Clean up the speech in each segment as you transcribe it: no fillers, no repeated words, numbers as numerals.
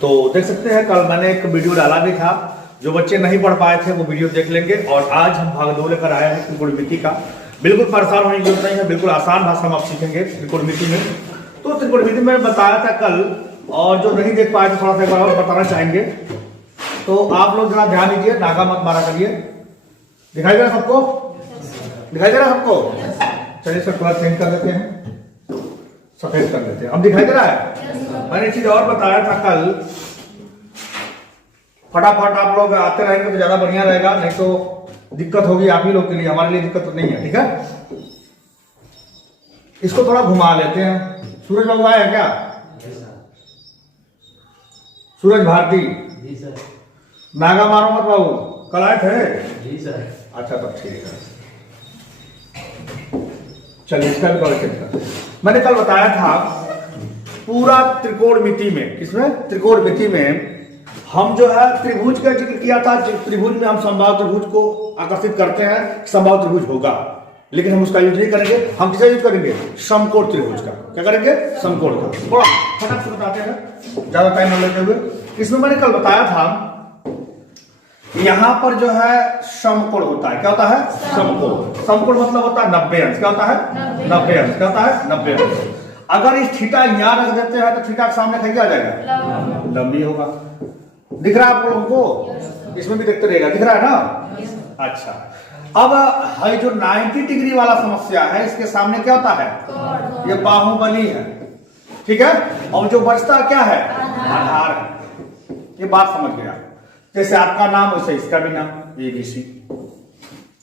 तो देख सकते हैं कल मैंने एक वीडियो डाला भी था, जो बच्चे नहीं पढ़ पाए थे वो वीडियो देख लेंगे। और आज हम भाग 2 लेकर आए हैं त्रिकोणमिति का। बिल्कुल परेशान होने की जरूरत नहीं है, बिल्कुल आसान भाषा में आप सीखेंगे त्रिकोणमिति में। तो त्रिकोणमिति में बताया था कल, और जो नहीं देख पाए तो थोड़ा सा एक बार और बताना चाहेंगे। तो आप लोग जरा ध्यान दीजिए, नागा मत मारा करिए। दिखाई दे रहा सबको? दिखाई दे रहा सबको? चलिए सर थोड़ा चेंज कर देते हैं, सफेद कर देते हैं। अब दिखाई दे रहा है? मैंने एक चीज और बताया था कल, फटाफट आप लोग आते रहेंगे तो ज्यादा बढ़िया रहेगा, नहीं तो दिक्कत होगी आप ही लोग के लिए, हमारे लिए दिक्कत तो नहीं है। ठीक है, इसको थोड़ा घुमा लेते हैं। सूरज बाबू आए हैं क्या? सूरज भारती जी सर। नागा मारो मत बाबू, कल आए थे जी सर। अच्छा तब ठीक है, चलिए इसका भी कर। मैंने कल बताया था पूरा त्रिकोणमिति में, किसमें? त्रिकोणमिति में हम जो है त्रिभुज का जिक्र किया था। त्रिभुज में हम समबाहु त्रिभुज को आकर्षित करते हैं, समबाहु त्रिभुज होगा, लेकिन हम उसका यूज नहीं करेंगे। हम किसका यूज करेंगे? समकोण त्रिभुज का। क्या करेंगे? समकोण का। थोड़ा फटाफट से बताते हैं, ज्यादा टाइम न लेते हुए। इसमें मैंने कल बताया था यहां पर जो है समकोण होता है। क्या होता है? समकोण। समकोण मतलब होता है 90 अंश। क्या होता है? 90 अंश। क्या होता है? 90 अंश। अगर इस थीटा यहां रख देते हैं तो थीटा के सामने क्या आ जाएगा? लंबी होगा। दिख रहा है आप लोगों को? इसमें भी देखते रहेगा, दिख रहा है ना? अच्छा, अब है जो 90 डिग्री वाला समस्या है, इसके सामने क्या होता है? ये बाहुबली है। ठीक है, और जो बचता क्या है? आधार है। ये बात समझ गया? जैसे आपका नाम वैसे इसका भी नाम, ABC।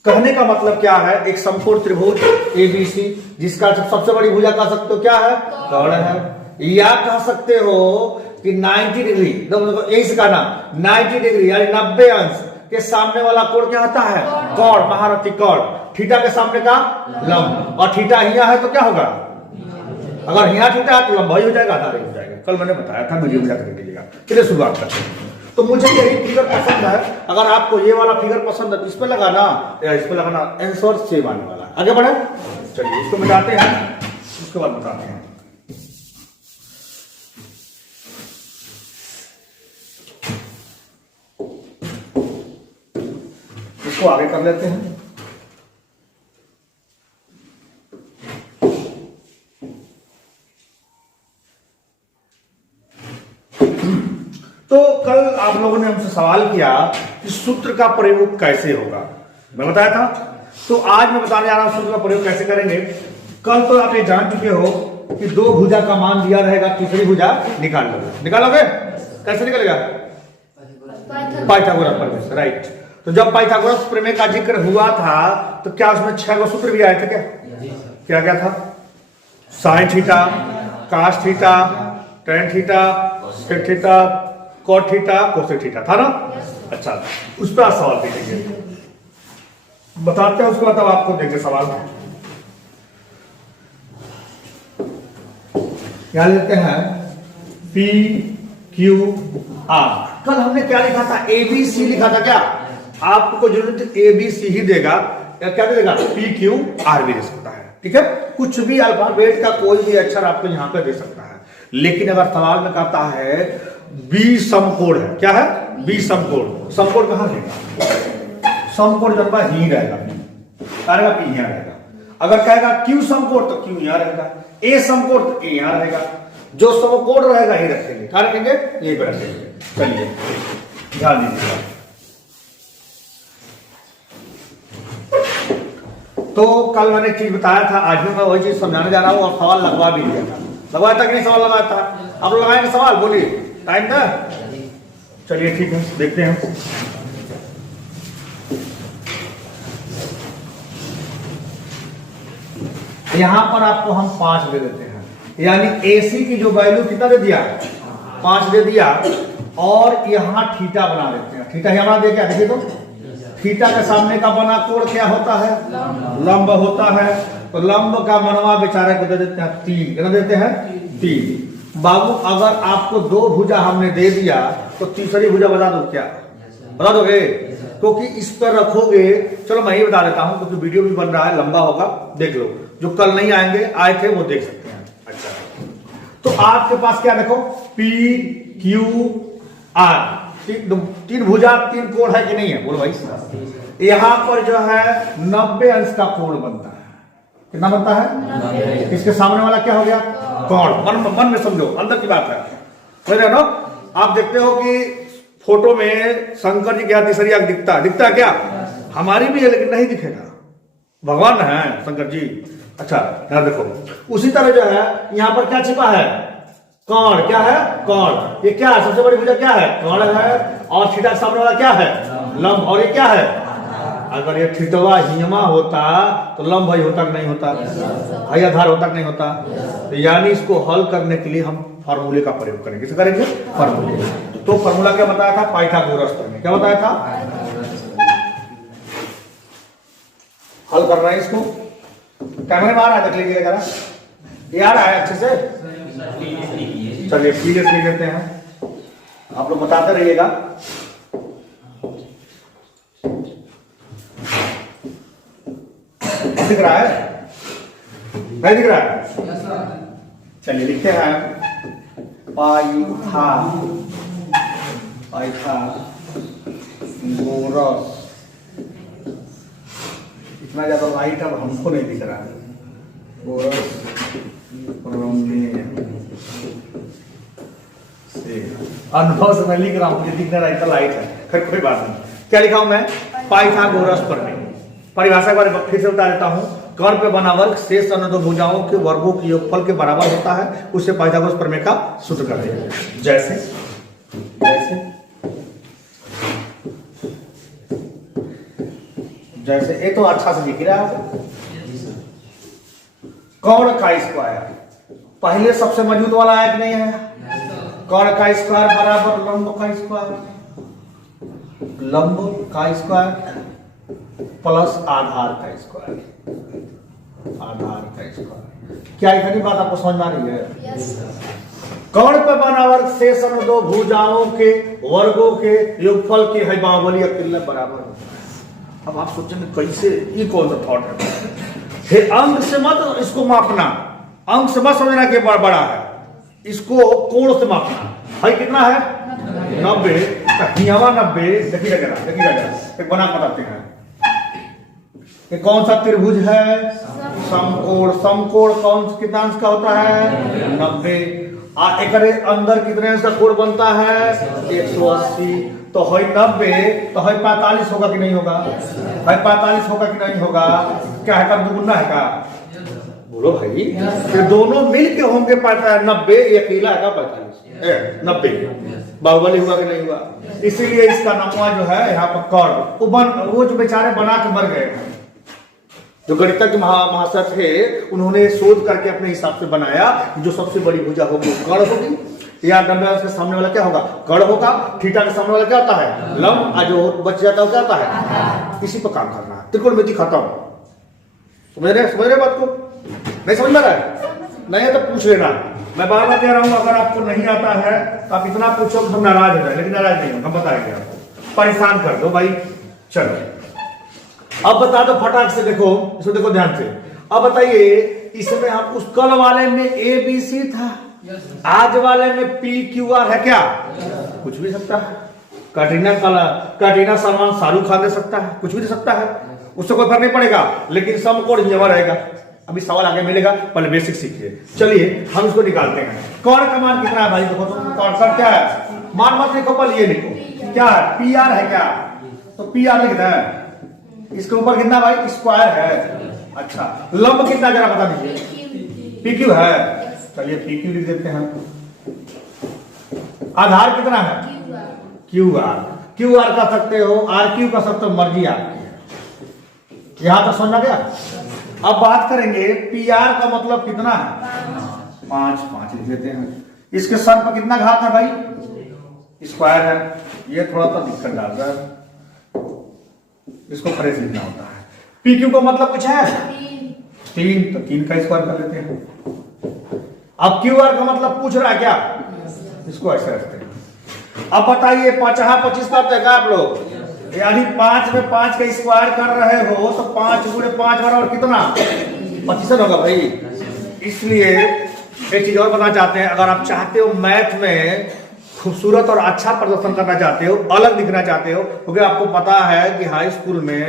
कहने का मतलब क्या है? एक समकोण त्रिभुज ABC, जिसका सबसे बड़ी भुजा कह सकते हो क्या है? कर्ण है। या कह सकते हो कि 90 डिग्री, इसका नाम 90 डिग्री यानी 90 अंश के सामने वाला कोण क्या होता है? कोण, महारथी कोण। थीटा के सामने का लंब, और थीटा यहाँ है तो क्या होगा? अगर यहाँ थीटा है तो लंबाई हो जाएगा, आधार हो जाएगा। कल मैंने बताया था, वीडियो में जाकर देखिएगा। चलिए शुरुआत करते हैं। तो मुझे यही फिगर पसंद है। अगर आपको ये वाला फिगर पसंद है तो इस पे लगाना या इस पे लगाना, आंसर सेम आने वाला है। आगे बढ़े, चलिए इसको मिटाते हैं, उसके बाद बताते हैं। इसको आगे कर लेते हैं। तो कल आप लोगों ने हमसे सवाल किया कि सूत्र का प्रयोग कैसे होगा, मैं बताया था। तो आज मैं बताने जा रहा हूं सूत्र का प्रयोग कैसे करेंगे। कल तो आप ये जान चुके हो कि 2 भुजा का मान दिया रहेगा, तीसरी भुजा निकाल लोगे। निकालोगे? कैसे निकलेगा? पाइथागोरस प्रमेय, राइट। तो जब पाइथागोरस प्रमेय का जिक्र हुआ था तो क्या उसमें 6 सूत्र भी आए थे? क्या क्या था? Sine theta, cos theta, tan theta, sec theta, cot theta, cosec theta था ना? अच्छा, उस पर सवाल देखेंगे, बताते हैं। उसके बाद आपको देंगे सवाल। क्या लेते हैं? PQR। कल हमने क्या लिखा था? ABC लिखा था। क्या आपको जरूरत ABC ही देगा या क्या देगा? PQR भी दे सकता है। ठीक है, कुछ भी अल्फाबेट का कोई भी अक्षर आपको यहां पे दे सकता है। लेकिन अगर सवाल में कहता है बी समकोण है, क्या है? बी समकोण। समकोण कहां रहेगा? समकोण जनता ही रहेगा, कहेगा पी यहां रहेगा। अगर कहेगा क्यू समकोण तो क्यू यहां रहेगा, ए समकोण तो ए यहां रहेगा। जो समकोण रहेगा ही रखेंगे, क्या रखेंगे? यही पे रखेंगे। चलिए ध्यान दीजिएगा। तो कल मैंने एक चीज बताया था, आज भी मैं वही चीज समझाने जा रहा हूं, और सवाल लगवा भी दिया था। लगवाया था कि नहीं? सवाल लगाया था। आप लोग लगाएंगे सवाल? बोलिए, टाइम था? चलिए ठीक है, देखते हैं। यहां पर आपको हम 5 दे देते हैं, यानी AC की जो वैल्यू कितना दे दिया? 5 दे दिया। और यहां थीटा बना देते हैं। थीटा यहां बना दे, क्या देखिए तो थीटा के सामने का बना कोण क्या होता है? लंब होता है। तो लंब का मनवा बेचारे को दे देते हैं 3। कितना देते हैं? 3। बाबू अगर आपको 2 भुजा हमने दे दिया तो तीसरी भुजा बता दो, क्या बता दोगे? क्योंकि इस पर रखोगे। चलो मैं ही बता देता हूं, क्योंकि वीडियो भी बन रहा है, लंबा होगा, देख लो। जो कल नहीं आएंगे, आए थे वो देख सकते हैं। अच्छा, तो आपके पास क्या देखो? P Q तीन भुजा तीन कोण है कि नहीं है, बोलो भाई। यहां पर जो है 90 अंश का कोण बनता है। कितना बनता है? इसके सामने वाला क्या हो गया? कोण। मन में समझो, अंदर की बात है, समझ रहे हो ना। आप देखते हो कि फोटो में शंकर जी के हाथ तीसरी आंख दिखता है क्या? हमारी भी है लेकिन नहीं दिखेगा, भगवान है शंकर जी। अच्छा यार देखो, उसी तरह जो है यहां पर क्या छिपा है? कर्ण। क्या है? कर्ण। ये क्या है? सबसे बड़ी भुजा क्या है? कर्ण है। और थीटा के सामने वाला क्या है? लंब। और ये क्या है? अगर ये थीटवा हियमा होता तो लंब भाई होता कि नहीं होता? भाई आधार होता कि नहीं होता? तो यानी इसको हल करने के लिए हम फार्मूले का प्रयोग करेंगे। किसे करेंगे? फार्मूले। तो फार्मूला क्या बताया था? पाइथागोरस में क्या बताया था? हल करना है इसको। कैमरे में आ रहा है, देख लीजिए जरा। ये आ रहा है अच्छे से? चलिए क्लियर कर देते हैं, आप लोग बताते रहिएगा। दिख रहा है? नहीं दिख रहा है? चलिए लिखते हैं पाइथागोरस। इतना ज्यादा लाइट अब हमको नहीं दिख रहा है। अनुभव से मैं लिख रहा हूं, मुझे दिख रहा है इतना लाइट है, खैर कोई बात नहीं। क्या लिखा हूं मैं? पाइथागोरस प्रमेय। परिभाषा के बारे में फिर से बता देता हूं। कर्ण पे बना वर्ग शेष अन्य दो भुजाओं के वर्गों के योगफल के बराबर होता है, उससे पाइथागोरस प्रमेय का सूत्र करते हैं। जैसे जैसे ये तो अच्छा से दिख रहा है। कर्ण का स्क्वायर पहले सबसे मजबूत वाला है कि नहीं है? कर्ण का स्क्वायर बराबर लंब का स्क्वायर, लंब का स्क्वायर प्लस आधार का स्क्वायर, आधार का स्क्वायर। क्या इतनी बात आपको समझ में आ रही है? कर्ण पे बना वर्ग शेष अन्य दो भुजाओं के वर्गों के योगफल के है बाहुबली अकेले बराबर होता है। अब आप सोचेंगे कैसे, ये कौन सा थॉट है? अंक से मत इसको मापना, अंक से मत समझना कि बड़ा है, इसको कोण से मापना है। कितना है? 90। 90 देखिएगा जरा, एक बना बताते हैं। ये कौन सा त्रिभुज है? समकोण। समकोण कौन कितना अंश का होता है? 90। एक अंदर कितने अंश का कोण बनता है? 180। तो है 90 तो है 45 होगा कि नहीं होगा? है 45 होगा कि नहीं होगा? क्या है? कब दुगुना है का? बोलो भाई। तो दोनों मिल के होंगे 90, ये अकेला है का 45? 90 बाहुबली हुआ कि नहीं हुआ? इसीलिए इसका नाम जो है यहाँ पर कर्ण। वो जो बेचारे बना के मर गए, जो गणितज्ञ महाशय थे, उन्होंने शोध करके अपने हिसाब से बनाया जो सबसे बड़ी भुजा होगी वो कर्ण होगी। या 90 अंश के सामने वाला क्या होगा? कर्ण होगा। थीटा के सामने वाला क्या होता है? लंब। और जो बच जाता है क्या होता है? इसी पर काम करना है। त्रिकोणमिति खत्म। समझ रहे बात को? नहीं समझ में रहा है? नहीं है तो पूछ लेना। मैं बार बार कह रहा हूं, अगर आपको नहीं आता है तो आप इतना पूछो कि हम नाराज हो जाए, लेकिन नाराज नहीं हो, हम बताएंगे आपको। परेशान कर दो भाई। चलो अब बता दो फटाक से। देखो इसको, देखो ध्यान से। अब बताइए, इसमें हम उस कल वाले में ABC था, आज वाले में PQR है क्या? कुछ भी सकता है। कैटरीना सलमान शाहरुख खान दे सकता है, कुछ भी दे सकता है, उससे कोई फर्क नहीं पड़ेगा। लेकिन समकोण ही रहेगा। अभी सवाल आगे मिलेगा, पहले बेसिक सीखिए। चलिए हम इसको निकालते हैं। कर्ण का मान कितना है भाई? देखो तो कर्ण क्या है? मान मत लिखो, पहले ये लिखो क्या है? PR है क्या? तो PR लिख रहे हैं। इसके ऊपर कितना भाई? स्क्वायर है। अच्छा, लंब कितना जरा बता दीजिए? PQ है। चलिए PQ लिख देते हैं। आधार कितना है? QR कर सकते हो, RQ कर सकते हो, मर्जी आपकी। यहां तक समझ आ गया? अब बात करेंगे PR का मतलब कितना है? 5 लिख देते हैं। इसके सर पर कितना घात है भाई? स्क्वायर है। ये थोड़ा सा दिक्कत डाल रहा है, इसको फ्रेश लिखना होता है। PQ का मतलब कुछ है? 3, तो 3 का स्क्वायर कर लेते हैं। अब QR का मतलब पूछ रहा है क्या? इसको ऐसे रखते हैं। अब बताइए 5×25 करते हैं क्या आप लोग? यानी 5 में 5 का स्क्वायर कर रहे हो तो 5 × 5 बराबर कितना? 25 होगा भाई। इसलिए एक चीज और बताना चाहते हैं, अगर आप चाहते हो मैथ में खूबसूरत और अच्छा प्रदर्शन करना चाहते हो, अलग दिखना चाहते हो, क्योंकि आपको पता है कि हाई स्कूल में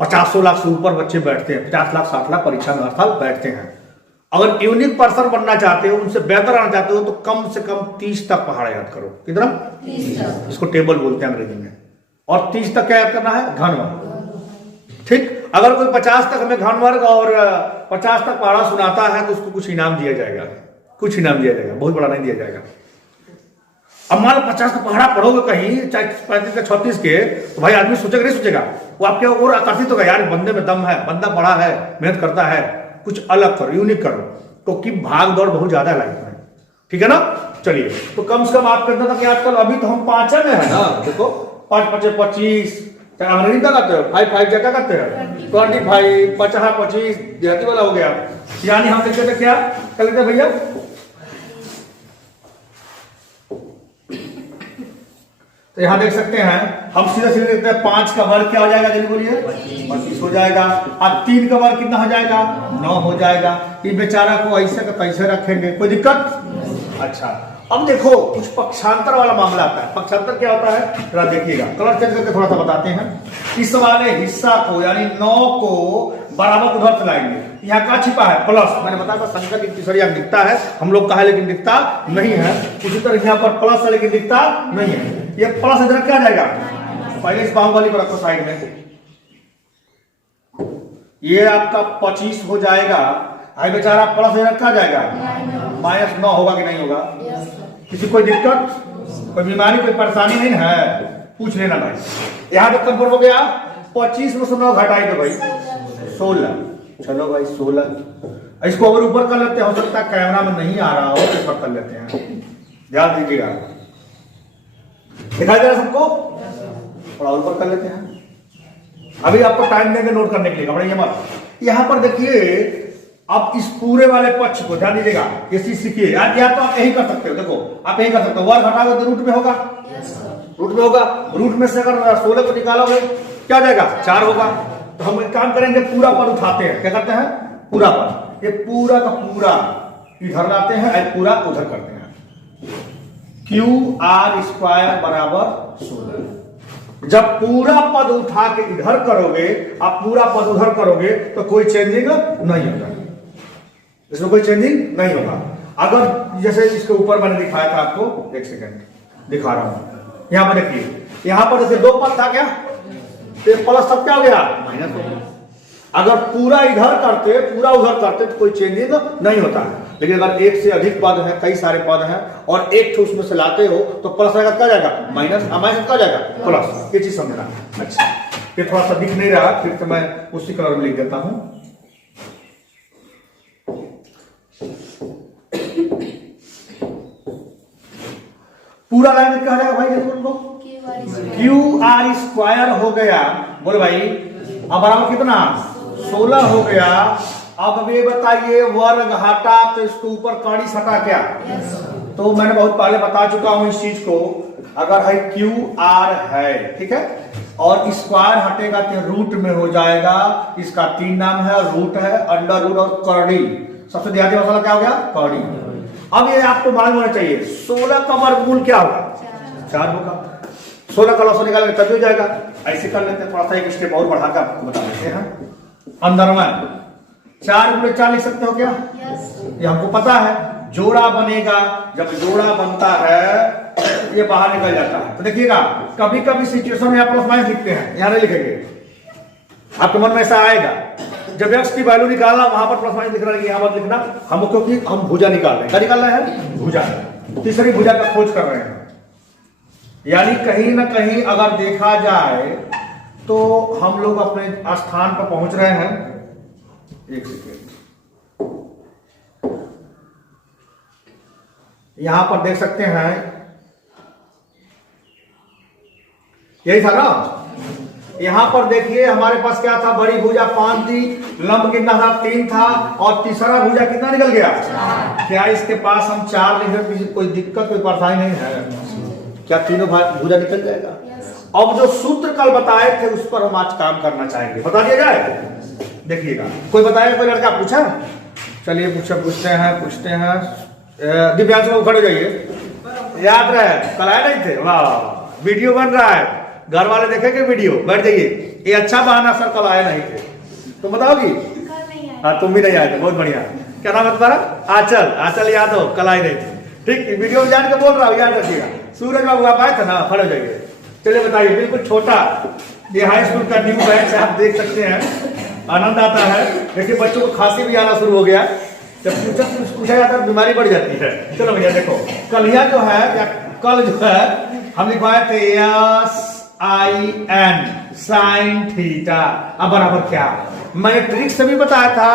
50 लाख से ऊपर बच्चे बैठते हैं, 50 लाख 60 लाख परीक्षा में हर साल बैठते हैं। अगर यूनिक पर्सन बनना चाहते हो, उनसे बेहतर आना चाहते हो, तो कम से कम 30 तक पहाड़ याद करो। कितना? 30 तक। इसको टेबल बोलते हैं अंग्रेजी में। और 30 तक क्या याद करना है? घन वर्ग। ठीक। अगर कोई 50 तक हमें घन वर्ग और 50 तक पहाड़ा सुनाता है तो उसको कुछ इनाम दिया जाएगा, कुछ इनाम दिया जाएगा, बहुत बड़ा नहीं दिया जाएगा। अब मान लो 50 का पहाड़ा पढ़ोगे कहीं, चाहे 35 का 36 के, तो भाई आदमी सोचेगा नहीं सोचेगा, वो आपके और आकर्षित होगा, यार बंदे में दम है, बंदा बड़ा है, मेहनत करता है, कुछ अलग करो, यूनिक करो। तो कि भाग दौड़ बहुत ज्यादा है लाइफ में, ठीक है ना। चलिए, तो कम से कम आप करना था कि आजकल अभी तो हम 5 में है ना, देखो 5 5 25, अंग्रेजी क्या करते हो, 5 5 क्या करते हो, 25, 50 25 देहाती वाला हो गया। यानी हम लिखते थे क्या, क्या लिखते भैया, तो यहां देख सकते हैं हम सीधे सीधे देखते हैं 5 का वर्ग क्या हो जाएगा, जल्दी बोलिए, 25 हो जाएगा। अब 3 का वर्ग कितना हो जाएगा, 9 हो जाएगा। ये बेचारा को ऐसे का कैसे रखेंगे, कोई दिक्कत? अच्छा, अब देखो कुछ पक्षांतर वाला मामला आता है। पक्षांतर क्या होता है, जरा देखिएगा, कलर चेंज करके थोड़ा सा बताते हैं। इस वाले हिस्सा को यानी 9 को बराबर उधर से लाएंगे। यहाँ क्या छिपा है, प्लस। मैंने बताया संख्या की तीसरी अंक दिखता है, हम लोग कहा लेकिन दिखता नहीं है। उसी तरह यहाँ पर प्लस है लेकिन दिखता नहीं है। ये प्लस इधर क्या जाएगा, पहले इस बाहुबली को रखो साइड में, ये आपका 25 हो जाएगा। आई बेचारा प्लस इधर क्या जाएगा, -9 होगा कि नहीं होगा? किसी कोई दिक्कत, कोई बीमारी, कोई परेशानी नहीं है, पूछ लेना भाई। यहाँ तक कंफर्म हो गया। 25 में से 9 घटाई दो भाई, 16। चलो भाई 16। इसको अगर ऊपर कर लेते हैं, हो सकता है कैमरा में नहीं आ रहा हो, तो ऊपर कर लेते हैं, ध्यान दीजिएगा। दिखाई दे रहा सबको, थोड़ा ऊपर कर लेते हैं। अभी आपको टाइम देंगे नोट करने के लिए, घबराइए मत। यहां पर देखिए, आप इस पूरे वाले पक्ष को ध्यान दीजिएगा, ये चीज सीखिए यार। या तो आप यही कर सकते हो, देखो आप यही कर सकते हो, वर्ग हटाओगे तो रूट में होगा, रूट में होगा। रूट में से अगर 16 को निकालोगे क्या जाएगा, 4 होगा। तो हम एक काम करेंगे, पूरा पद उठाते हैं, क्या करते हैं, पूरा पद, ये पूरा का पूरा इधर लाते हैं और पूरा उधर करते हैं। QR² बराबर 16। जब पूरा पद उठा के इधर करोगे, आप पूरा पद उधर करोगे, तो कोई चेंजिंग नहीं होगा, इसमें कोई चेंजिंग नहीं होगा। अगर जैसे इसके ऊपर मैंने दिखाया था आपको, एक सेकंड दिखा रहा हूं, यहां पर देखिए, यहां पर जैसे 2 पद था क्या, तो प्लस सब क्या हो गया, माइनस हो गया। अगर पूरा इधर करते, पूरा उधर करते, तो कोई चेंजिंग नहीं होता है। लेकिन अगर एक से अधिक पद है, कई सारे पद हैं, और एक ठो उसमें से लाते हो, तो प्लस आएगा, क्या जाएगा, माइनस, माइनस क्या जाएगा, प्लस। ये चीज समझना। अच्छा, ये थोड़ा सा दिख नहीं रहा, फिर तो मैं उसी कलर में लिख देता हूं। पूरा लाइन क्या जाएगा भाई, देखो QR² हो गया, बोल भाई। अब बराबर कितना, 16 हो गया। अब ये बताइए, वर्ग हटा तो इसको ऊपर कड़ी सटा क्या, तो मैंने बहुत पहले बता चुका हूं इस चीज को। अगर है QR है, ठीक है, और स्क्वायर हटेगा तो रूट में हो जाएगा। इसका 3 नाम है, रूट है, अंडर रूट और कड़ी। सबसे देहाती मसाला क्या हो गया, कड़ी। अब ये आपको मालूम होना चाहिए, 16 का वर्गमूल क्या होगा, 4 होगा। 16 का लॉस निकालेंगे तभी हो जाएगा। ऐसे कर लेते हैं, थोड़ा सा एक स्टेप और बढ़ाकर आपको बता देते हैं। अंदर में 4 × 4 लिख सकते हो क्या, ये हमको पता है। जोड़ा बनेगा, जब जोड़ा बनता है ये बाहर निकल जाता है। तो देखिएगा, कभी कभी सिचुएशन में आप प्लस माइनस लिखते हैं, यहां नहीं लिखेंगे, आपके मन में ऐसा आएगा। जब x की वैल्यू निकालना, वहां पर प्लस माइनस दिख रहा है, यहां पर लिखना हम, क्योंकि हम भुजा निकाल रहे हैं। क्या निकाल रहे हैं, भुजा, तीसरी भुजा का खोज कर रहे हैं। यानी कहीं ना कहीं अगर देखा जाए तो हम लोग अपने स्थान पर पहुंच रहे हैं। एक सेकेंड, यहां पर देख सकते हैं, यही था ना। यहां पर देखिए हमारे पास क्या था, बड़ी भुजा 5 थी, लंब कितना था, 3 था, और तीसरा भुजा कितना निकल गया, 4। क्या इसके पास हम 4 लिखे, कोई दिक्कत, कोई परेशानी नहीं है, क्या तीनों भुजा निकल जाएगा। अब जो सूत्र कल बताए थे उस पर हम आज काम करना चाहेंगे, बता दिया जाए। देखिएगा, कोई बताएगा, कोई लड़का पूछा, चलिए पूछते हैं। दिव्यांश लोग खड़े जाइए, याद रहे, कल आए नहीं थे? वाह, वीडियो बन रहा है, घर वाले देखेंगे वीडियो, बैठ जाइए। ये अच्छा बहाना सर, कल आए नहीं थे, तुम बताओगी? हाँ, तुम भी नहीं आए थे, बहुत बढ़िया। क्या नाम है तुम्हारा? आंचल, आंचल यादव, कल आए नहीं थे। ठीक, वीडियो में जान के बोल रहा हूँ, याद रखिएगा। सूरज बाबू आप आए थे ना, खड़े हो जाइए। चलिए बताइए, बिल्कुल छोटा, ये हाई स्कूल का न्यू बैच आप देख सकते हैं, आनंद आता है। देखिए बच्चों को खांसी भी आना शुरू हो गया, जब पूछा जाता है बीमारी बढ़ जाती है। चलो भैया देखो, कलिया जो है, कल जो है हम लिखवाए थे SIN, साइन थीटा। अब बराबर क्या, मैंने ट्रिक से भी बताया था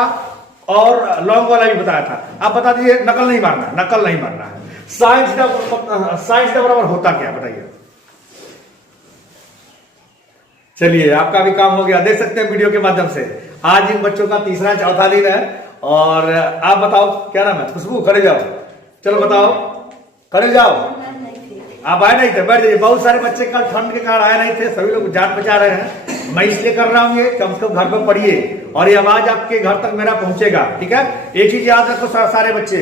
और लॉन्ग वाला भी बताया था। आप बता दीजिए, नकल नहीं मारना, नकल नहीं मारना है। साइन थीटा बराबर होता क्या, बताइए। चलिए, आपका भी काम हो गया, देख सकते हैं वीडियो के माध्यम से। आज इन बच्चों का तीसरा चौथा दिन है और आप बताओ क्या नाम है? खुशबू, खड़े जाओ, चलो बताओ, खड़े जाओ। आप आए नहीं थे, बैठ जाइए। बहुत सारे बच्चे कल ठंड के कारण आए नहीं थे, सभी लोग जान बचा रहे हैं। मैं इसलिए कर रहा हूँ, ये कम से कम घर पर पढ़िए और ये आवाज आपके घर तक मेरा पहुंचेगा, ठीक है। एक चीज याद रखो सारे बच्चे,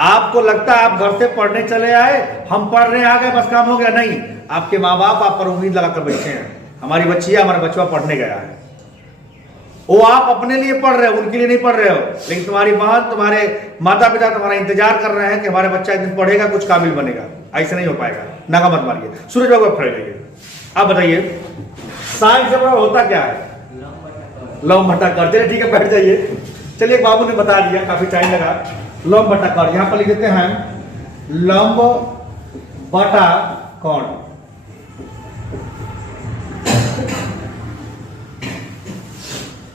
आपको लगता है आप घर से पढ़ने चले आए, हम पढ़ रहे आ गए, बस काम हो गया, नहीं। आपके माँ बाप आप पर उम्मीद लगाकर बैठे हैं, हमारी बच्ची है, हमारा बच्चा पढ़ने गया है। वो आप अपने लिए पढ़ रहे हो, उनके लिए नहीं पढ़ रहे हो, लेकिन तुम्हारी बहन, तुम्हारे माता पिता तुम्हारा इंतजार कर रहे हैं कि हमारे बच्चा एक दिन पढ़ेगा, कुछ काबिल बनेगा। ऐसे नहीं हो पाएगा, नाका मत मारिए। सूरज बाबू खड़े रहिए, आप बताइए साइन से बराबर होता क्या है? लंब बटा कर। चलिए ठीक है, बैठ जाइए। चलिए, बाबू ने बता दिया, काफी टाइम लगा। लंब बटा कर, यहां पर लिख देते हैं लंब बटा कोण।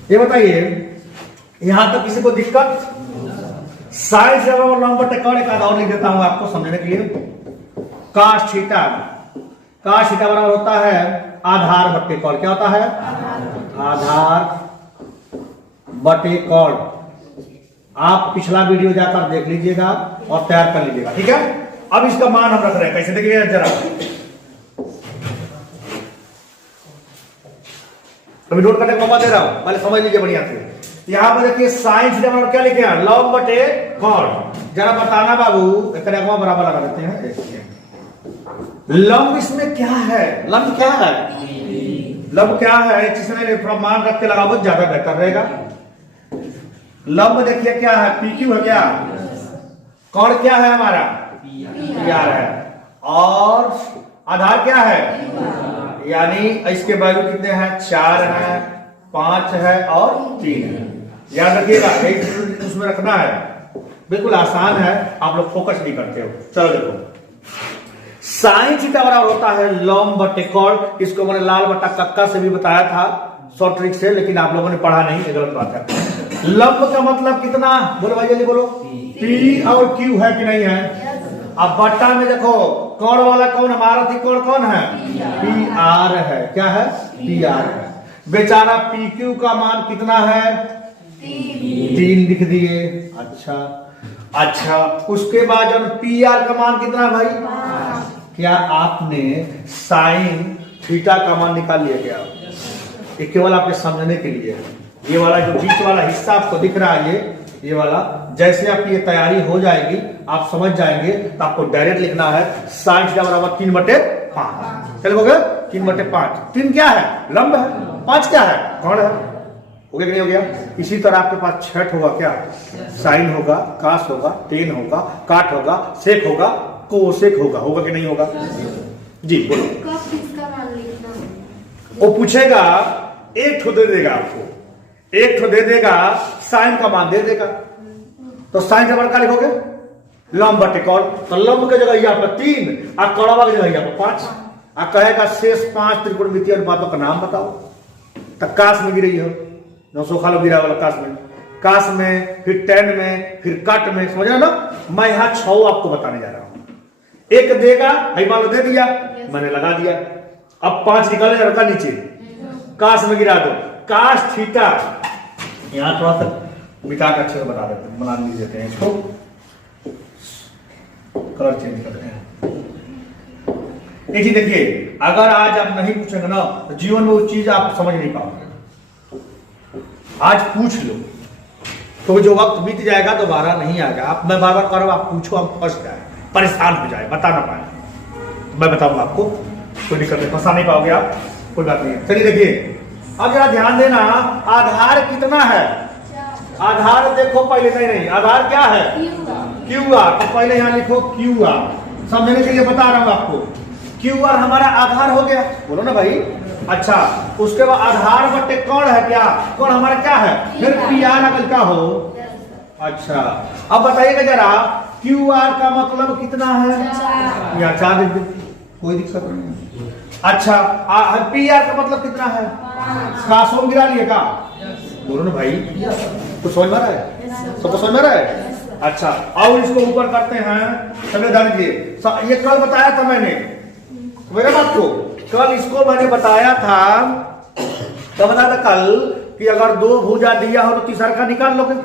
ये बताइए, यहां तक किसी को दिक्कत? साइन से बराबर लंब बटा कोण, एक आधा और लिख देता हूं आपको समझने के लिए। काश थीटा, काश थीटा बराबर होता है आधार बटे कोण। क्या होता है? आधार बटे कोण। आप पिछला वीडियो जाकर देख लीजिएगा और तैयार कर लीजिएगा, ठीक है। अब इसका मान हम रख रहे हैं, कैसे देखिए जरा, अभी नोट करने का मौका दे रहा हूं, पहले समझ लीजिए बढ़िया से। यहां पर देखिए साइन थीटा बराबर क्या लिखे हैं? लंब बटे कोण। जरा बताना बाबू, एक बराबर लगा देते हैं। लंब इसमें क्या है? लंब क्या है? लंब क्या है? जिसमें मान रख के लगा बहुत ज्यादा बेहतर रहेगा। लंब देखिए क्या है? PQ है क्या? कोण क्या है हमारा? PR है। और आधार क्या है? यानी इसके वैल्यू कितने हैं? 4 है, 5 है और 3 है। याद रखिएगा, उसमें रखना है, बिल्कुल आसान है, आप लोग फोकस नहीं करते हो। चलो देखो, साइन थीटा बराबर होता है लंब बटे कोण। इसको मैंने लाल बटा कक्का से भी बताया था शॉर्ट ट्रिक से, लेकिन आप लोगों ने पढ़ा नहीं, ये गलत बात है। लंब का मतलब कितना? बोलो भाई जल्दी बोलो। P और Q है कि नहीं है? अब बट्टा में देखो, कोण वाला कौन? हमारा त्रिकोण कौन है? PR है। क्या है? PR है। बेचारा PQ का मान कितना है? 3 लिख दिए। अच्छा, उसके बाद जब PR का मान कितना है भाई? क्या आपने साइन थीटा का मान निकाल लिया क्या? ये केवल आपके समझने के लिए है। ये वाला जो बीच वाला हिस्सा आपको दिख रहा है, ये वाला, जैसे आपकी ये तैयारी हो जाएगी, आप समझ जाएंगे, तो आपको डायरेक्ट लिखना है साइन थीटा बराबर 3/5। चलो हो गया 3/5। 3 क्या है? लंब है। 5 क्या है? कोण है। हो गया कि नहीं हो गया? इसी तरह आपके पास छठ होगा क्या? साइन होगा, कास होगा, टेन होगा, काट होगा, सेक होगा, कोसेक होगा। होगा कि नहीं होगा? जी बोलो। वो पूछेगा, एक ठो दे देगा आपको, एक ठो दे देगा, साइन का मान दे देगा, तो साइन का बड़का लिखोगे लंब बटे कोण। तो लंब की जगह यहाँ पर 3 और कोणवा की जगह यहाँ पर 5। आप कहेगा शेष 5 त्रिकोणमितीय अनुपातों का नाम बताओ। तो काश में गिरी हो, 900 खालो गिरा वाला काश में, फिर टेन में, फिर कट में, समझ रहे ना। मैं यहाँ 6 आपको बताने जा रहा हूं। एक देगा, मान लो दे दिया, मैंने लगा दिया। अब 5 निकाले, रखा नीचे, काश में गिरा दो। काश थीटा, यहां थोड़ा सा मिटा कर अच्छे से बता देते हैं, बना देते हैं इसको, कलर चेंज करते हैं। एक चीज देखिए, अगर आज आप नहीं पूछेंगे ना, तो जीवन में वो चीज आप समझ नहीं पाओगे। आज पूछ लो, तो जो वक्त बीत जाएगा दोबारा नहीं आएगा। आप मैं बार बार कह रहा हूं, आप पूछो, हम फंस जाए। परेशान हो जाए, बता ना पाए, मैं बताऊंगा आपको, कोई दिक्कत नहीं, फंसा नहीं पाओगे आप, कोई बात नहीं है। चलिए देखिए, अब जरा ध्यान देना, आधार कितना है? आधार देखो पहले, नहीं आधार क्या है? Q R. तो पहले यहाँ लिखो क्यू आर, समझने के लिए बता रहा हूँ आपको। क्यू आर हमारा आधार हो गया, बोलो ना भाई। अच्छा, उसके बाद आधार बट्टे कौन है, क्या कौन हमारा क्या है, फिर पी आर अगर क्या हो। अच्छा, अब बताइएगा जरा, क्यू आर का मतलब कितना है? या 4 लिख दे, कोई दिक्कत नहीं। अच्छा, पी आर का मतलब कितना है? कासों गिरा लिए का, बोलो ना भाई, कुछ समझ में आ रहा है? सबको समझ में आ रहा है? अच्छा, और इसको ऊपर करते हैं, समझे जानिए। ये कल बताया था मैंने, मेरे बात को कल इसको मैंने बताया था, तो बताया था कल कि अगर 2 भुजा दिया हो तो तीसरा का निकाल लोगे।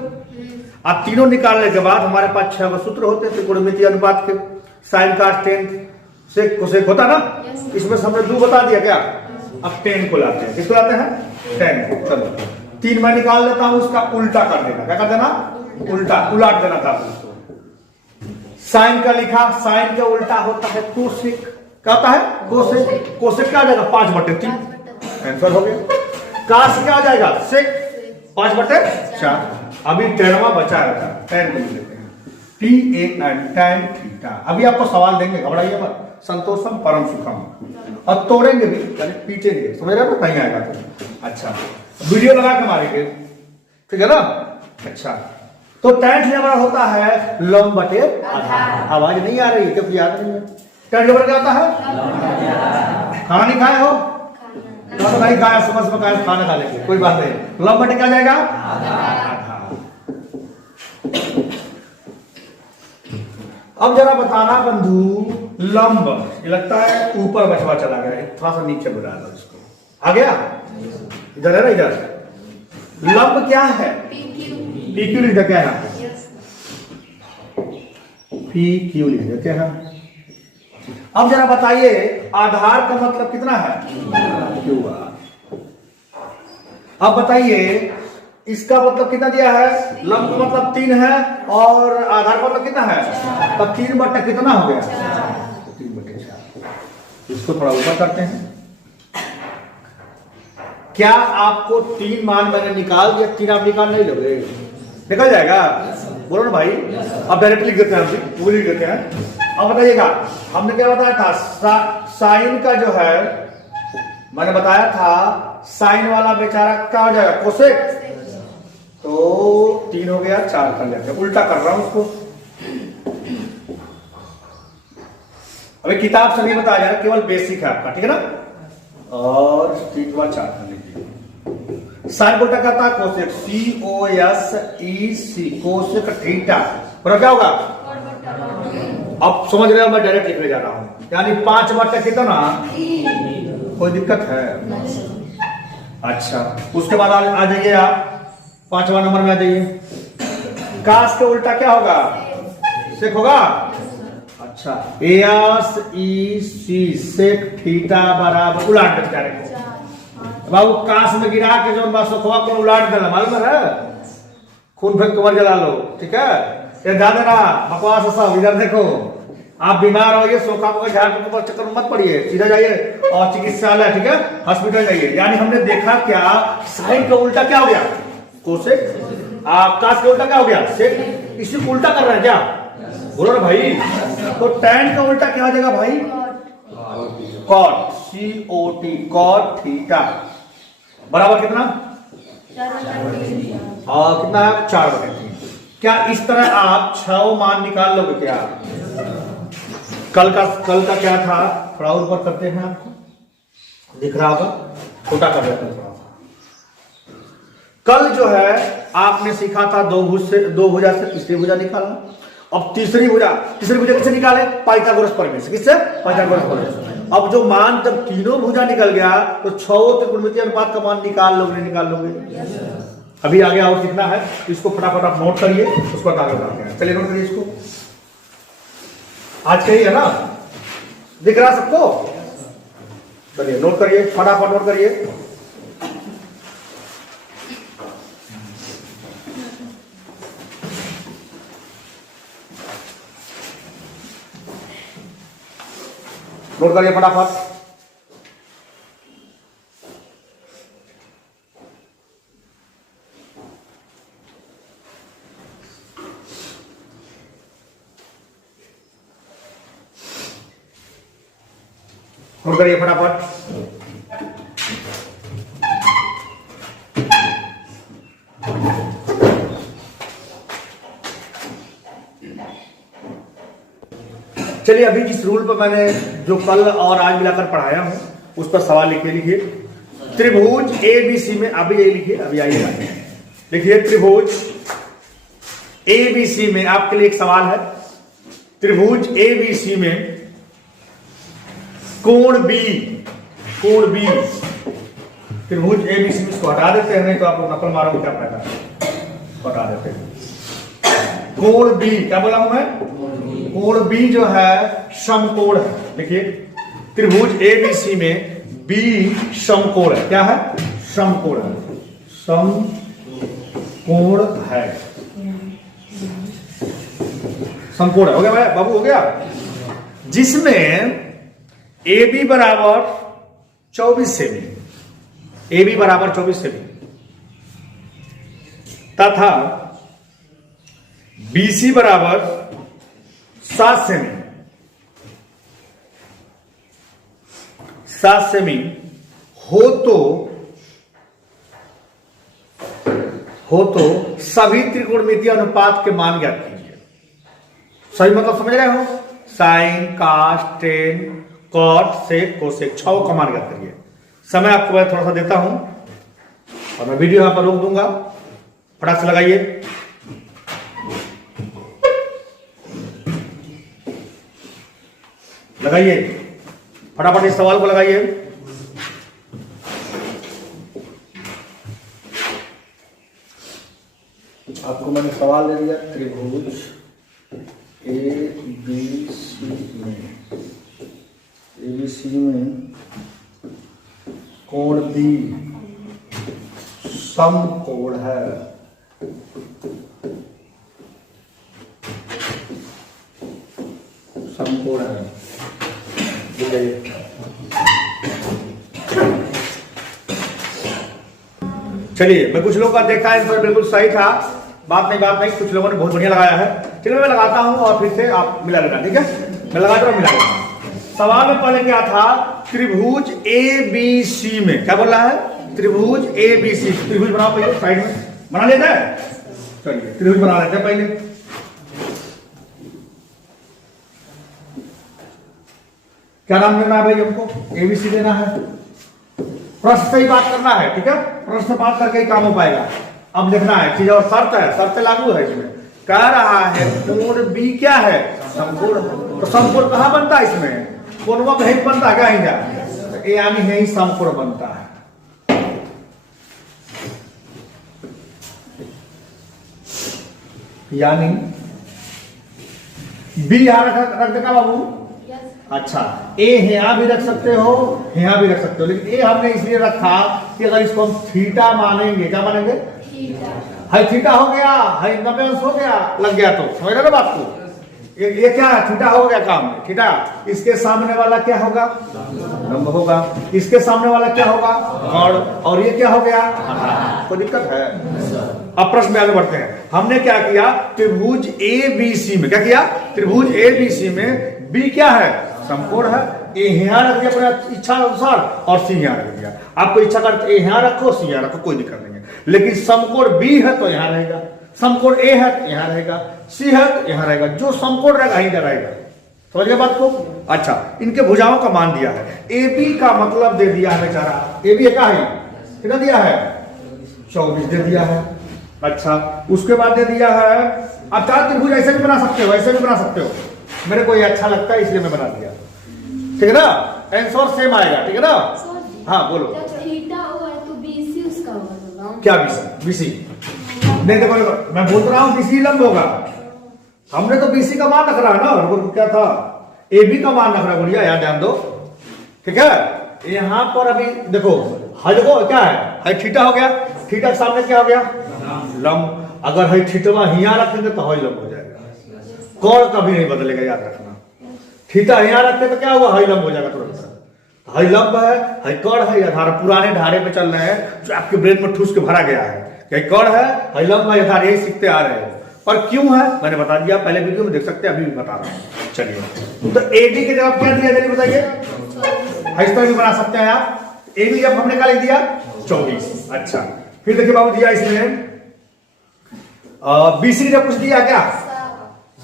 अब तीनों निकालने के बाद हमारे पास 6 सूत्र होते हैं त्रिकोणमिति अनुपात के, साइन का 10 से कोसेक होता ना, इसमें हमने 2 बता दिया क्या। अब 10 को लाते हैं, किसको लाते हैं? 10 को। चलो 3 मैं निकाल लेता हूं, उसका उल्टा कर देना, क्या कर देना? उल्टा, उलट देना था उसको। साइन का लिखा, साइन का उल्टा होता है कोसेक, क्या होता है? कोसेक। कोसेक क्या आ जाएगा? 5/3, आंसर हो गया। काश क्या आ जाएगा? सेक, 5/4। अभी 10वां बचा है, 10 को लेते हैं, tan थीटा। अभी आपको सवाल देंगे, घबराइए मत, संतोषम परम सुखम, और तोड़ेंगे भी, यानी पीटेंगे, समझ रहे हो ना, कहीं आएगा तो। अच्छा, वीडियो लगा के मारेंगे, ठीक है ना। अच्छा, तो tan थीटा हमारा होता है लंब बटे आधार। आवाज नहीं आ रही है क्योंकि याद नहीं है। tan थीटा क्या होता है? खाना नहीं खाए हो तो भाई, खाया सुबह सुबह, खाया खाना खा लेंगे, कोई बात नहीं। लंब बटे क्या जाएगा? आधार। अब जरा बताना बंधु, लंब, ये लगता है ऊपर बचवा चला गया, थोड़ा सा नीचे बढ़ा दो इसको, आ गया? इधर है ना, इधर। लंब क्या है? PQ लिख देते हैं, PQ लिख देते हैं। अब जरा बताइए, आधार का मतलब कितना है? QR। अब बताइए, इसका मतलब कितना दिया है? लंब का मतलब 3 है, और आधार का मतलब कितना है? तब 3 बट्टा कितना हो गया? 3/4। इसको थोड़ा ऊपर करते हैं। क्या आपको 3 मान मैंने निकाल दिया, 3 आप निकाल नहीं लोगे? निकल जाएगा, बोलो ना भाई। अब डायरेक्ट लिख देते हैं, हम वो लिख देते हैं। अब बताइएगा, हमने क्या बताया था? साइन का जो है, मैंने बताया था साइन वाला बेचारा क्या हो जाएगा? कोसेक। तो 3 हो गया, 4 कर लेते हैं, उल्टा कर रहा हूं उसको। अभी किताब से नहीं बताया जा रहा, केवल बेसिक है आपका, ठीक है ना। और 3 के बाद 4 कर लीजिए। साइन उल्टा करता है कोसेक, COSEC, कोसेक थीटा, पर क्या होगा? अब समझ रहे हो, मैं डायरेक्ट लिखने जा रहा हूं, यानी 5/3 कितना? कोई दिक्कत है? अच्छा, उसके बाद आ जाइए आप 5वां नंबर में आ जाइए। काश के उल्टा क्या होगा? सेक होगा। अच्छा, ASEC, सेक थीटा बराबर, उलाट देते हैं बाबू, काश में गिरा के जो सोखवा को उलाट देना, मालूम है? खून फेंक कमर जला लो, ठीक है? ये ध्यान देना, बकवास सब। इधर देखो, आप बीमार हो, ये सोखा को झाड़ के चक्कर मत पड़िए, सीधा जाइए और चिकित्सालय, ठीक है, हॉस्पिटल जाइए। यानी हमने देखा क्या, साइन का उल्टा क्या हो गया? कोसेक। काश का उल्टा क्या हो गया? सेक। इसी को उल्टा कर रहे हैं क्या? बोलो ना भाई। तो tan का उल्टा क्या हो जाएगा भाई? कॉट, COT, कॉट थीटा बराबर कितना? कितना है? 4/3। क्या इस तरह आप 6 मान निकाल लोगे क्या? कल का क्या था? थोड़ा ऊपर करते हैं, आपको दिख रहा होगा, छोटा कर देते हैं। कल जो है आपने सीखा था 2 भुजा से तीसरी भुजा निकालना। अब तीसरी भुजा किससे निकाले? पाइथागोरस प्रमेय से। किससे? पाइथागोरस प्रमेय से। अब जो मान जब तीनों भुजा निकल गया तो 6 त्रिकोणमितीय अनुपात का मान निकाल लोगे? अभी आगे और सीखना है, इसको फटाफट आप नोट करिए, उसको आगे बढ़ाते हैं। चलिए नोट करिए इसको, आज का ही है ना, दिख रहा सबको? चलिए नोट करिए, फटाफट नोट करिए। नोट करिए फटाफट। नोट करिए फटाफट। चलिए अभी जिस रूल पर मैंने जो कल और आज मिलाकर पढ़ाया हूं उस पर सवाल लिखिए। लिखिए त्रिभुज ABC में, अभी ये लिखिए, अभी आइएगा, लिखिए त्रिभुज ABC में आपके लिए एक सवाल है। त्रिभुज ABC में कोण B, त्रिभुज ABC में इसको हटा देते हैं, नहीं तो आप लोग नकल मारोगे क्या फायदा, हटा देते हैं। कोण B, क्या बोला हूं मैं, कोण B जो है समकोण है। देखिए त्रिभुज ABC में B समकोण है। क्या है, समकोण है, समकोण है, समकोण है। हो गया भाई बाबू, हो गया। जिसमें AB बराबर 24 सेमी, AB बराबर 24 सेमी तथा BC बराबर 7 सेमी, 7 सेमी हो तो सभी त्रिकोणमितीय अनुपात के मान ज्ञात कीजिए। सही मतलब समझ रहे हो, साइन, कास, टेन, कॉट, सेक, कोसेक, 6 का मान ज्ञात करिए। समय आपको मैं थोड़ा सा देता हूं और मैं वीडियो यहां पर रोक दूंगा, फटाक से लगाइए। लगाइए फटाफट इस सवाल को लगाइए। आपको मैंने सवाल दे दिया, त्रिभुज ABC में कोण B समकोण है। समकोण है, चलिए मैं कुछ लोगों का देखा है, इस पर बिल्कुल सही था, बात नहीं, कुछ लोगों ने बहुत बढ़िया लगाया है। चलिए मैं लगाता हूं और फिर से आप मिला लेना, ठीक है, मैं लगाता हूं, मिला लेना। सवाल में पहले क्या था, त्रिभुज ABC में, क्या बोल रहा है, त्रिभुज ABC, त्रिभुज बनाओ पहले, साइड में बना लेता है। चलिए त्रिभुज बना लेते हैं पहले। क्या नाम देना है भाई हमको, ABC देना है। प्रश्न से ही बात करना है, ठीक है, प्रश्न से बात करके ही काम हो पाएगा। अब देखना है चीज, और शर्त है, शर्त लागू है इसमें। कह रहा है कोण B क्या है, समकोण। तो समकोण कहां बनता है, इसमें कोणवा कहीं बनता है क्या, ही यानी है ही समकोण बनता है। यानी B यहां रख देगा बाबू। अच्छा, ए यहां भी रख सकते हो, यहां भी रख सकते हो, लेकिन ए हमने इसलिए रखा कि अगर इसको हम थीटा मानेंगे, क्या मानेंगे, हाई थीटा हो गया, हाई 90 अंश हो गया, लग गया, तो समझ रहे ना बात को। ये क्या है, थीटा हो गया काम में, थीटा। इसके सामने वाला क्या होगा, लंब होगा। इसके सामने वाला क्या होगा, कर्ण। और ये क्या हो गया, कोई दिक्कत है। अब प्रश्न में आगे बढ़ते हैं। हमने क्या किया, त्रिभुज ABC में क्या किया, त्रिभुज ABC में B क्या है, समकोण है। ए यहां रख दिया अपना इच्छा अनुसार और C यहां रख दिया। आपको इच्छा करते ए यहां रखो, C यहां रखो, कोई दिक्कत नहीं है। लेकिन समकोण B है तो यहां रहेगा, समकोण A है तो यहां रहेगा, C है तो यहां रहेगा, जो समकोण रहेगा यहीं रहेगा। समझ गए बात को। अच्छा, इनके भुजाओं का मान दिया है। AB का मतलब दे दिया है बेचारा, AB क्या है, कितना दिया है, 24 दे दिया है। अच्छा, उसके बाद दे दिया है, आप चार त्रिभुज ऐसे भी बना सकते हो, ऐसे भी बना सकते हो, मेरे को ये अच्छा लगता है इसलिए मैं बना दिया, ठीक है ना, आंसर सेम आएगा, ठीक है ना। हाँ बोलो, क्या BC नहीं, देखो मैं बोल रहा हूँ BC लंब होगा, हमने तो BC का मान रख रहा है ना, क्या था, AB का मान रख रहा है, बढ़िया याद ध्यान दो, ठीक है। यहां पर अभी देखो हजको क्या है, हाई थीटा हो गया, थीटा के सामने क्या हो गया, लंब। अगर हाई थीटा यहां रखेंगे तो हाई लंब हो जाएगा, कोण कभी नहीं बदलेगा, याद रखना। थीटा यहाँ रखते तो क्या हुआ, हाई लंब हो जाएगा तुरंत। हाई लंब है, हाई कड़ है, या धारा पुराने ढारे पे चल रहे हैं जो आपके ब्रेन में ठूस के भरा गया है कि कड़ है, हाई लंब है, यथार्थ यही सीखते आ रहे हो। पर क्यों है मैंने बता दिया, पहले वीडियो में देख सकते हैं, अभी भी बता रहा हूं। चलिए तो एबी के जवाब क्या दिया जल्दी बताइए। इस तरह भी बना सकते हैं आप। एबी जब हमने क्या लिख दिया 24। अच्छा फिर देखिए बाबू दिया इसमें बीसी जब कुछ दिया क्या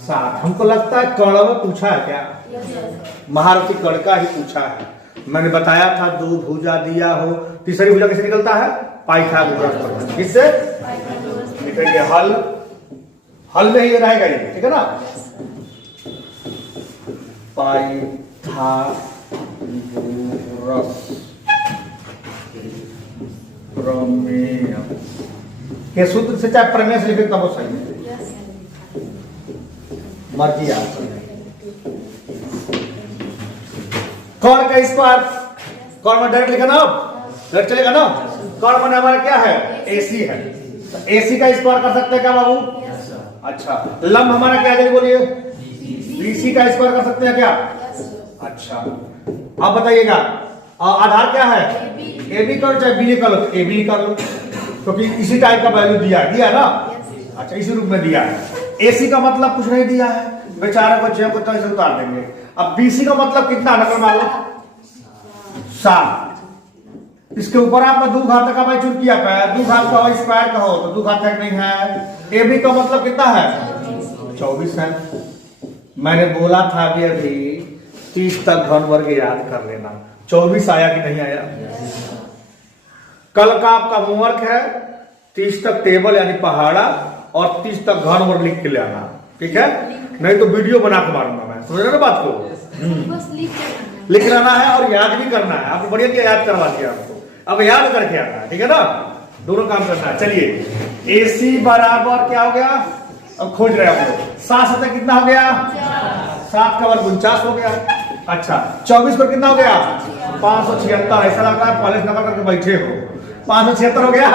7। हमको लगता है कड़ में पूछा है क्या, महारथी कड़ का ही पूछा है। मैंने बताया था दो भुजा दिया हो, तीसरी भुजा कैसे निकलता है पाइथागोरस। किससे निकलेंगे हल, हल में ही रहेगा ये, ठीक है ना। पाइथागोरस प्रमेय के सूत्र से चाहे प्रमेय से लिखे तब वो सही है, मर्जी आपकी। कौन का स्क्वायर, कौन में डायरेक्ट लिखा ना, डायरेक्ट चलेगा ना। कौन में हमारा क्या है एसी है, तो एसी का स्क्वायर कर सकते हैं क्या बाबू। अच्छा लंब हमारा क्या है बोलिए, बीसी का स्क्वायर कर सकते हैं क्या। अच्छा अब बताइएगा आधार क्या है, एबी कर चाहे बी कर लो, एबी कर लो क्योंकि तो इसी टाइप का वैल्यू दिया ना। अच्छा इसी रूप में दिया है। एसी का मतलब कुछ नहीं दिया है, बेचारे बच्चे को तो इसे उतार देंगे। अब बीसी का मतलब कितना नकल मान लो 7। इसके ऊपर आपका दो घातक का भाई चुन किया है, दो घात का स्क्वायर का हो तो दो घातक नहीं है। एबी का मतलब कितना है 24 है। मैंने बोला था अभी 30 तक घन वर्ग याद कर लेना। 24 आया कि नहीं आया। कल का आपका होमवर्क है 30 तक टेबल यानी पहाड़ा और 30 तक घन वर्ग लिख के ले आना, ठीक है। नहीं तो वीडियो बना के मारूंगा मैं, समझ रहे ना बात को। बस लिख लेना है और याद भी करना है। आपको बढ़िया क्या याद करवा दिया आपको, अब याद करके आना है, ठीक है ना। दोनों काम करना है। चलिए AC बराबर क्या हो गया, अब खोज रहे हैं हम लोग। 7 तक कितना हो गया 7 का वर्ग 49 हो गया। अच्छा 24 पर कितना हो गया 576। ऐसा लग रहा है कॉलेज नंबर करके बैठे हो, 576 हो गया।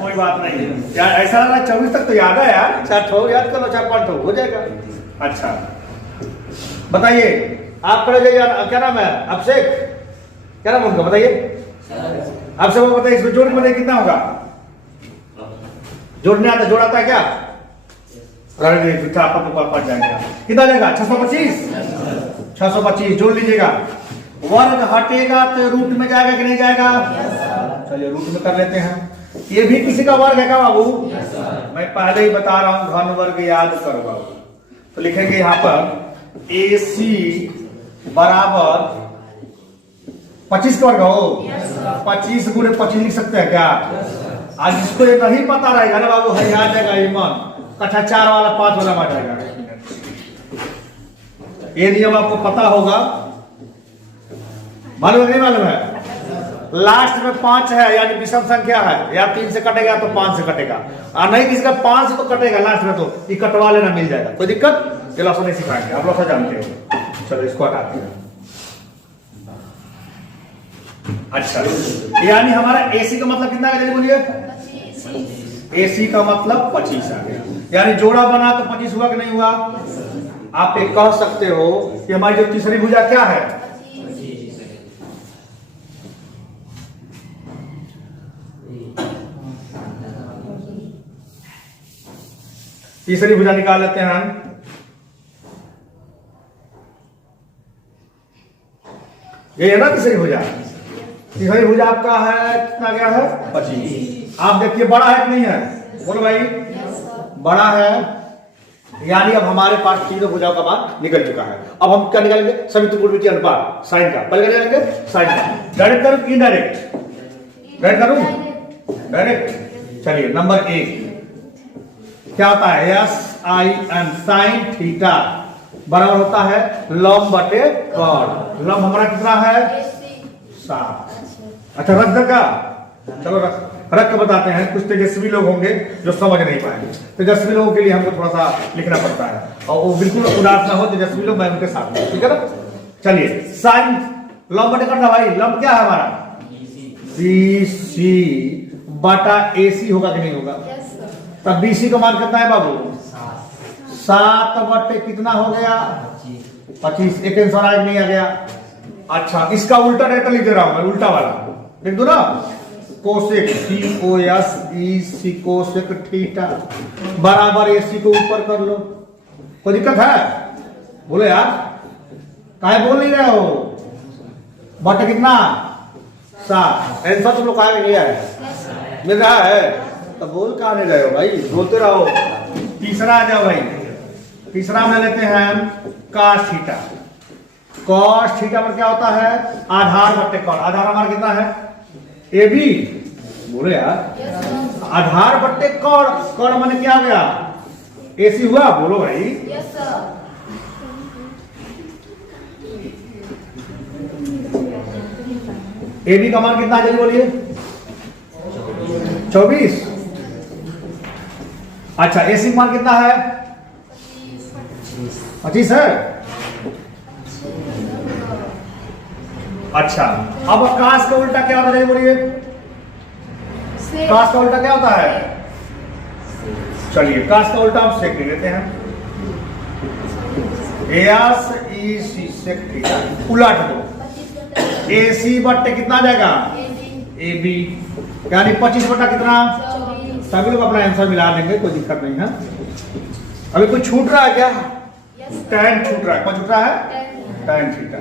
कोई बात नहीं यार, ऐसा लग रहा है 24 तक तो याद है यार, 4 ठो याद कर लो, 4-5 ठो हो जाएगा। अच्छा बताइए आप पढ़े यार, क्या नाम है अभिषेक, क्या नाम उनका बताइए। आपसे वो बताइए इसको जोड़ में कितना होगा, जोड़ने आता जोड़ाता है क्या, जाएगा कितना जाएगा 625। 625 जोड़ लीजिएगा। वर्ग हटेगा तो रूट में जाएगा कि नहीं जाएगा। चलिए रूट में कर लेते हैं। ये भी किसी का वर्ग है क्या बाबू, मैं पहले ही बता रहा हूं घन वर्ग याद करो बाबू। तो लिखेंगे यहां पर AC बराबर 25 का वर्ग हो, 25 गुणे 25 लिख सकते हैं क्या। आज जिसको ये नहीं पता रहेगा ना बाबू है याद जाएगा ये मन कक्षा 4 वाला 5 वाला आ जाएगा। ये नियम आपको पता होगा, मालूम है नहीं मालूम है। लास्ट में 5 है यानी विषम संख्या है, या 3 से कटेगा तो 5 से कटेगा, और नहीं किसी का 5 से तो कटेगा लास्ट में, तो ये कटवा लेना मिल जाएगा, कोई दिक्कत। ये लॉस नहीं सिखाएंगे, आप लोग जानते हो। चलो इसको हटाते हैं। अच्छा यानी हमारा AC का मतलब कितना है बोलिए, AC का मतलब 25 आ गया, यानी जोड़ा बना तो 25 हुआ कि नहीं हुआ। आप एक कह सकते हो कि हमारी जो तीसरी भुजा क्या है, तीसरी भुजा निकाल लेते हैं हम। ये है ना तीसरी भुजा, तीसरी भुजा आपका है कितना गया है 25। आप देखिए बड़ा है कि नहीं है, बोलो भाई बड़ा है, यानी अब हमारे पास तीनों भुजाओं का मान निकल चुका है। अब हम क्या निकालेंगे, सभी त्रिकोणमितीय अनुपात साइन का। पहले क्या निकालेंगे साइन का, डायरेक्ट करूं कि इनडायरेक्ट, डायरेक्ट करूं डायरेक्ट। चलिए नंबर 1 क्या होता है SIN साइन थीटा बराबर होता है लंब बटे कॉड। लंब हमारा कितना है 7। अच्छा रख देगा, चलो रख के बताते हैं। कुछ तेजस्वी लोग होंगे जो समझ नहीं पाएंगे, तेजस्वी लोगों के लिए हमको थोड़ा सा लिखना पड़ता है, और वो बिल्कुल उदास ना हो तेजस्वी लोग, मैं उनके साथ, ठीक है ना। चलिए साइन लंब बटे करना भाई, लंब क्या है हमारा BC बटा AC होगा कि नहीं होगा। तब BC का मान कितना है बाबू 7 बटे कितना हो गया 25। एक आंसर आज नहीं आ गया। अच्छा, इसका उल्टा डाटा लिख दे रहा हूं मैं, उल्टा वाला लिख दो ना, कोसेक COSEC कोसेक थीटा बराबर AC को ऊपर कर लो। कोई दिक्कत है? बोलो यार, काहे बोल नहीं रहे हो? बटे कितना 7। आंसर तुम लोग कहा नहीं है, मिल रहा है तो बोल कहा नहीं रहे हो भाई, बोलते रहो। तीसरा आ जाओ भाई, तीसरा में लेते हैं हम cos थीटा। cos थीटा पर क्या होता है? आधार बट्टे कौन। आधार हमारा कितना है? AB। बोले यार, आधार बट्टे कौन। कौन माने क्या हो गया? AC हुआ। बोलो भाई। AB का मान कितना है जल्दी बोलिए? 24। अच्छा, AC का मान कितना है? 25 है। अच्छा, अब काश का उल्टा क्या होता है बोलिए? काश का उल्टा क्या होता है? चलिए, काश का उल्टा हम सेक लेते हैं। ASEC सेक थीटा उलट दो। AC बट्टे कितना जाएगा? AB, यानी 25 बट्टा कितना? सभी लोग अपना आंसर मिला लेंगे, कोई दिक्कत नहीं है। अभी कुछ छूट रहा है क्या? tan छूट रहा है। कौन छूट रहा है? tan theta.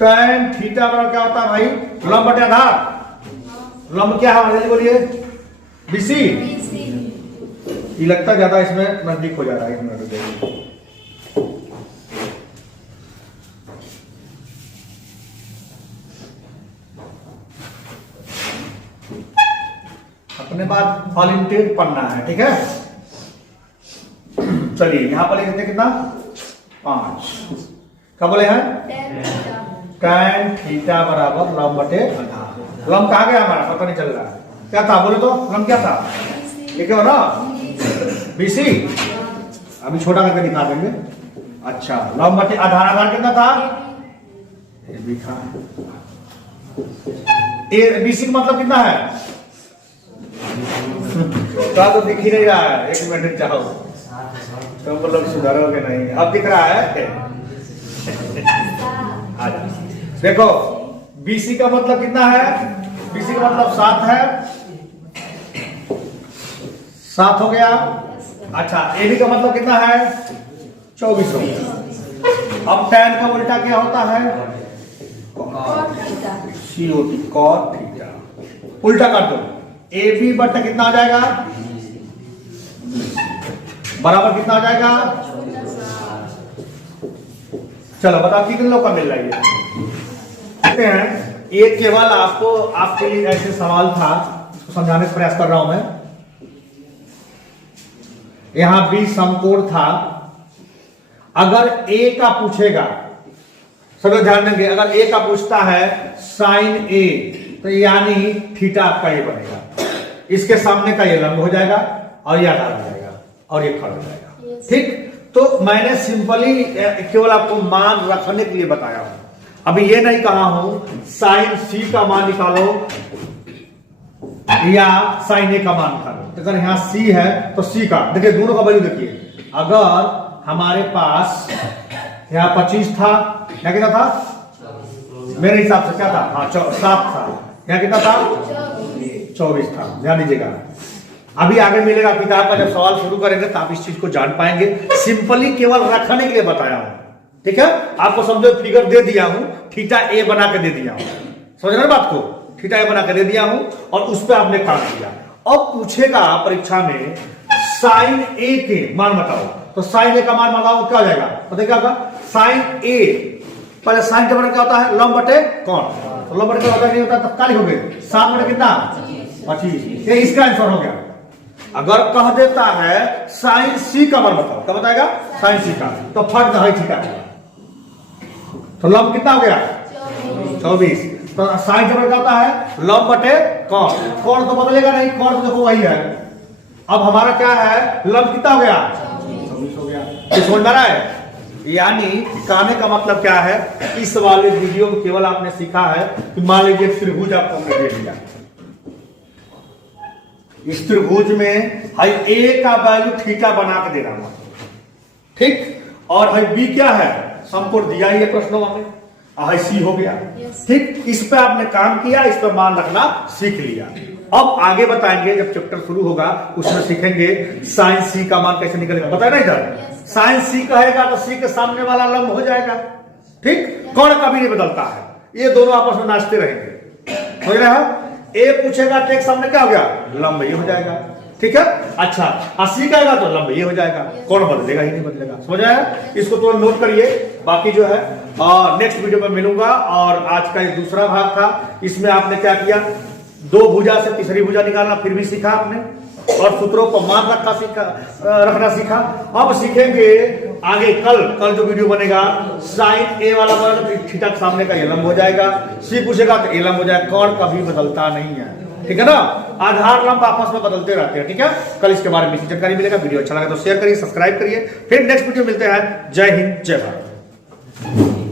tan थीटा बराबर क्या होता है भाई? लंब बटे आधार। लंब क्या है जल्दी बोलिए? BC। ये लगता ज्यादा इसमें नजदीक हो जा रहा है। 1 मिनट रुकिए। अपने बाद वॉलंटियर पढ़ना है, ठीक है? चलिए, यहां पर लिखते कितना? 5। क्या बोले हैं? tan थीटा बराबर लंब बटे आधार। लंब कहाँ गया हमारा? पता नहीं चल रहा है। क्या था बोले तो? लंब क्या था? लिखे हो ना? BC। अभी छोटा करके दिखा देंगे। अच्छा, लंब बटे आधार। आधार कितना था? AB था। BC का मतलब कितना है? तो दिख ही नहीं रहा है। 1 मिनट जाओ, तुम तो लोग सुधारोगे नहीं। अब दिख रहा है? देखो, BC का मतलब कितना है? BC का मतलब 7 है। 7 हो गया। अच्छा, AB का मतलब कितना है? 24 हो गया। अब tan का उल्टा क्या होता है? COT, cot theta. उल्टा कर दो। AB बट्टा कितना आ जाएगा? बराबर कितना आ जाएगा? चलो बताओ कितने लोग का मिल रहा है? देखते हैं। एक केवल आपको, आपके लिए ऐसे सवाल था, उसको समझाने का प्रयास कर रहा हूं मैं। यहां B समकोण था। अगर A का पूछेगा, सब लोग ध्यान देंगे, अगर A का पूछता है sin A, तो यानी थीटा आपका ये बनेगा। इसके सामने का ये लंब हो जाएगा और ये आधार हो जाएगा और ये खड़ा हो जाएगा। ठीक, तो मैंने सिंपली केवल आपको मान रखने के लिए बताया हूं। अभी ये नहीं कहा हूं sin C का मान निकालो या sin A का मान निकालो। तो अगर यहां C है तो C का, देखिए दोनों का वैल्यू देखिए। अगर हमारे पास यहां 25 था, क्या कितना था? मेरे हिसाब से क्या था? हाँ 7 था। यहाँ कितना था? 24 था। ध्यान दीजिएगा, अभी आगे मिलेगा किताब का, जब सवाल शुरू करेंगे तो आप इस चीज को जान पाएंगे। सिंपली केवल रखने के लिए बताया हूं, ठीक है? आपको समझो फिगर दे दिया हूं, थीटा ए बना के दे दिया हूं, समझ रहे बात को? थीटा ए बना के दे दिया हूं और उस पर आपने काम किया। अब पूछेगा परीक्षा में साइन ए के मान बताओ, तो साइन ए का मान बताओ क्या हो जाएगा? पता क्या होगा? साइन ए, पहले साइन का क्या होता है? लंब बटे कौन। तो लंब बटे कौन नहीं होता, तब काली हो गई। 7 बटे कितना? 25। ये इसका आंसर हो गया। अगर कह देता है साइन सी का मान बताओ, क्या बताएगा? साइन सी का, तो फर्क है थीटा। तो लंब कितना हो गया? 24। तो साइन का क्या होता है? लंब बटे कौन। कौन तो बदलेगा नहीं, कौन तो देखो वही है। अब हमारा क्या है? लंब कितना हो गया? 24 हो गया। तो समझ में आ रहा है? यानी कहने का मतलब क्या है? इस वाले वीडियो में केवल आपने सीखा है कि मान लीजिए त्रिभुज आपको हमने दे दिया, इस त्रिभुज में हाई ए का वैल्यू थीटा बना के दे रहा हूं, ठीक? और हाई बी क्या है, समकोण दिया ही है प्रश्नों में, हाई सी हो गया। ठीक, इस पे आपने काम किया, इस पे मान रखना सीख लिया। अब आगे बताएंगे, जब चैप्टर शुरू होगा उसमें सीखेंगे साइन सी का मान कैसे निकलेगा। बताया ना, इधर साइन सी कहेगा तो सी के सामने वाला लंब हो जाएगा। ठीक, कौन कभी नहीं बदलता है, ये दोनों आपस में नाचते रहेंगे। समझ रहे हो, ए पूछेगा तो एक सामने क्या हो गया, लंब ये हो जाएगा। ठीक है, अच्छा 80 कहेगा तो लंब ये हो जाएगा, कौन बदलेगा ही नहीं बदलेगा। समझ आया, इसको तो नोट करिए। बाकी जो है नेक्स्ट वीडियो में मिलूंगा। और आज का ये दूसरा भाग था, इसमें आपने क्या किया, दो भुजा से तीसरी भुजा निकालना फिर भी सीखा आपने, और सूत्रों को मान रखना सीखा। अब सीखेंगे आगे कल जो वीडियो बनेगा, साइन ए वाला बनेगा तो थीटा के सामने का ये लंब हो जाएगा, सी पूछेगा तो ए लंब हो जाएगा। कौन कभी बदलता नहीं है, ठीक है ना, आधार लंब आपस में बदलते रहते हैं। ठीक है, कल इसके बारे में जानकारी मिलेगा। वीडियो अच्छा लगा तो शेयर करिए, सब्सक्राइब करिए। फिर नेक्स्ट वीडियो मिलते हैं। जय हिंद, जय भारत।